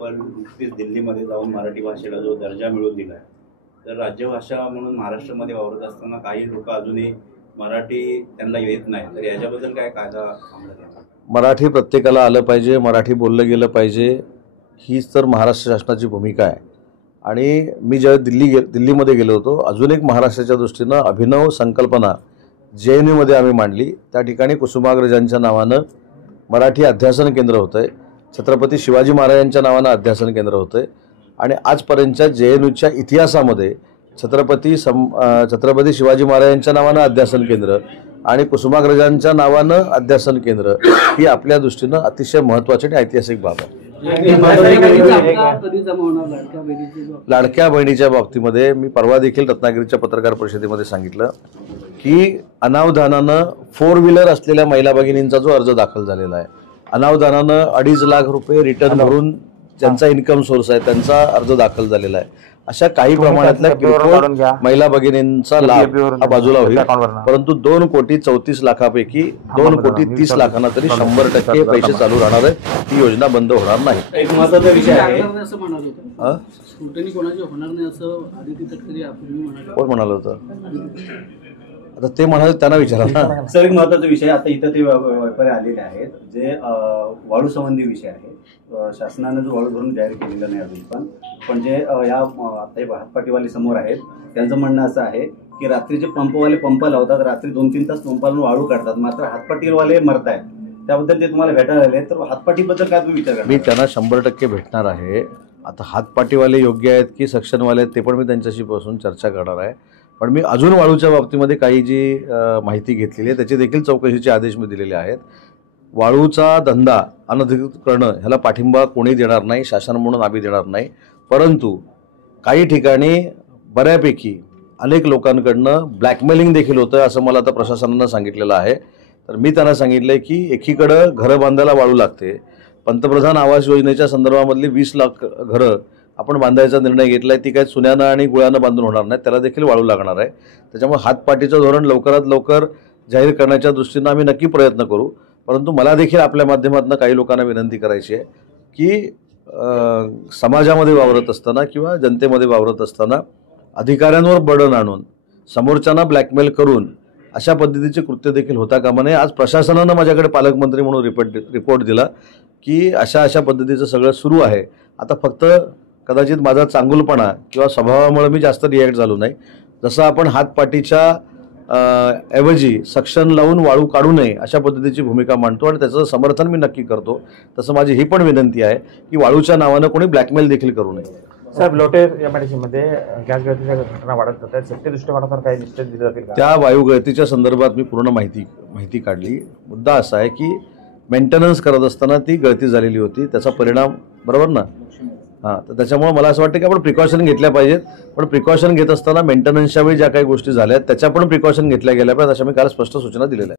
आपण नुकतीच दिल्लीमध्ये जाऊन मराठी भाषेला जो दर्जा मिळवून दिला आहे, तर राजभाषा म्हणून महाराष्ट्रामध्ये वावरत असताना काही लोक अजूनही मराठी त्यांना येत नाही, तर याच्याबद्दल काय कायदा अंमलात येणार? मराठी प्रत्येकाला आलं पाहिजे, मराठी बोललं गेलं पाहिजे, हीच तर महाराष्ट्र शासनाची भूमिका आहे। आणि मी जेव्हा दिल्लीमध्ये गेलो होतो, अजून एक महाराष्ट्राच्या दृष्टीनं अभिनव संकल्पना JNUमध्ये आम्ही मांडली। त्या ठिकाणी कुसुमाग्रजांच्या नावानं मराठी अध्यासन केंद्र होतं आहे, छत्रपती शिवाजी महाराजांच्या नावानं अध्यासन केंद्र होतं आहे आणि आजपर्यंतच्या JNUच्या इतिहासामध्ये छत्रपती शिवाजी महाराजांच्या नावानं अध्यासन केंद्र आणि कुसुमाग्रजांच्या नावानं अध्यासन केंद्र ही आपल्या दृष्टीनं अतिशय महत्त्वाची आणि ऐतिहासिक बाब आहे। लाडक्या बहिणीच्या बाबतीमध्ये मी परवा देखील रत्नागिरीच्या पत्रकार परिषदेमध्ये सांगितलं की अनावधानानं 4 व्हीलर असलेल्या महिला भगिनींचा जो अर्ज दाखल झालेला आहे, अनावधानानं 2.5 लाख रुपये रिटर्न भरून ज्यांचा इन्कम सोर्स आहे त्यांचा अर्ज दाखल झालेला आहे, अशा काही प्रमाणातल्या किरकोळ महिला भगिनींचा लाभ हा बाजूला होईल। परंतु 2,34,00,000पैकी 2,30,00,000 तरी 100% पैसे चालू राहणार आहे, ती योजना बंद होणार नाही। एक महत्त्वाचा विषय आहे, कोण म्हणाल होतं? आता ते म्हणाले त्यांना विचारा ना। सर, एक महत्त्वाचा विषय, आता इथं ते व्यापारी आलेले आहेत जे वाळू संबंधी विषय आहे। शासनाने जो वाळू भरून जाहीर केलेला नाही अजून, पण जे या आता हातपाटीवाले समोर आहेत त्यांचं म्हणणं असं आहे की रात्रीचे पंपवाले पंप लावतात, रात्री 2-3 तास पंपाला वाळू काढतात, मात्र हातपाटीवाले मरत आहेत, त्याबद्दल ते तुम्हाला भेटायला आले, तर हातपाटीबद्दल काय तुम्ही विचार करा? मी त्यांना 100% भेटणार आहे। आता हातपाटीवाले योग्य आहेत की सक्शनवाले आहेत ते पण मी त्यांच्याशी बसून चर्चा करणार आहे। पण मी अजून वाळूच्या बाबतीमध्ये काही जी माहिती घेतलेली आहे त्याची देखील चौकशीचे आदेश मी दिलेले आहेत। वाळूचा धंदा अनधिकृत करणं ह्याला पाठिंबा कोणी देणार नाही, शासन म्हणून आम्ही देणार नाही। परंतु काही ठिकाणी बऱ्यापैकी अनेक लोकांकडनं ब्लॅकमेलिंग देखील होतं असं मला आता प्रशासनानं सांगितलेलं आहे। तर मी त्यांना सांगितलं की एकीकडं घरं बांधायला वाळू लागते, पंतप्रधान आवास योजनेच्या संदर्भामधली 20 लाख घरं आपण बांधायचा निर्णय घेतला आहे, ती काय चुन्यानं आणि गुळानं बांधून होणार नाही, त्याला देखील वाळू लागणार आहे। त्याच्यामुळे हातपाटीचं धोरण लवकरात लवकर जाहीर करण्याच्या दृष्टीनं आम्ही नक्की प्रयत्न करू। परंतु मला देखील आपल्या माध्यमातून काही लोकांना विनंती करायची आहे की समाजामध्ये वावरत असताना किंवा जनतेमध्ये वावरत असताना अधिकाऱ्यांवर बर्डन आणून समोरच्यांना ब्लॅकमेल करून अशा पद्धतीचे कृत्य देखील होता कामा नये। आज प्रशासनानं माझ्याकडे पालकमंत्री म्हणून रिपोर्ट दिला की अशा पद्धतीचं सगळं सुरू आहे। आता फक्त कदाचित माझा चांगुलपणा किंवा स्वभावामुळे मी जास्त रिॲक्ट झालो नाही। जसं आपण हातपाटीच्या ऐवजी सक्शन लावून वाळू काढू नये अशा पद्धतीची भूमिका मांडतो आणि त्याचं समर्थन मी नक्की करतो, तसं माझी ही पण विनंती आहे की वाळूच्या नावानं कोणी ब्लॅकमेल देखील करू नये। साहेब, लोटेर एमआयडीसीमध्ये गॅस गळतीच्या घटना वाढत जातात, सेफ्टी दृष्टिकोनातून काही निश्चित दिले जातील का? त्या वायू गळतीच्या संदर्भात मी पूर्ण माहिती काढली। मुद्दा असा आहे की मेंटेनन्स करत असताना ती गळती झालेली होती, त्याचा परिणाम बरोबर ना। तर त्याच्यामुळे मला असं वाटतं की आपण प्रिकॉशन घेतल्या पाहिजेत, पण प्रिकॉशन घेत असताना मेंटेनन्सच्या वेळी ज्या काही गोष्टी झाल्या त्याच्या पण प्रिकॉशन घेतल्या गेल्या पाहिजेत, अशा मी काल स्पष्ट सूचना दिलेल्या आहेत।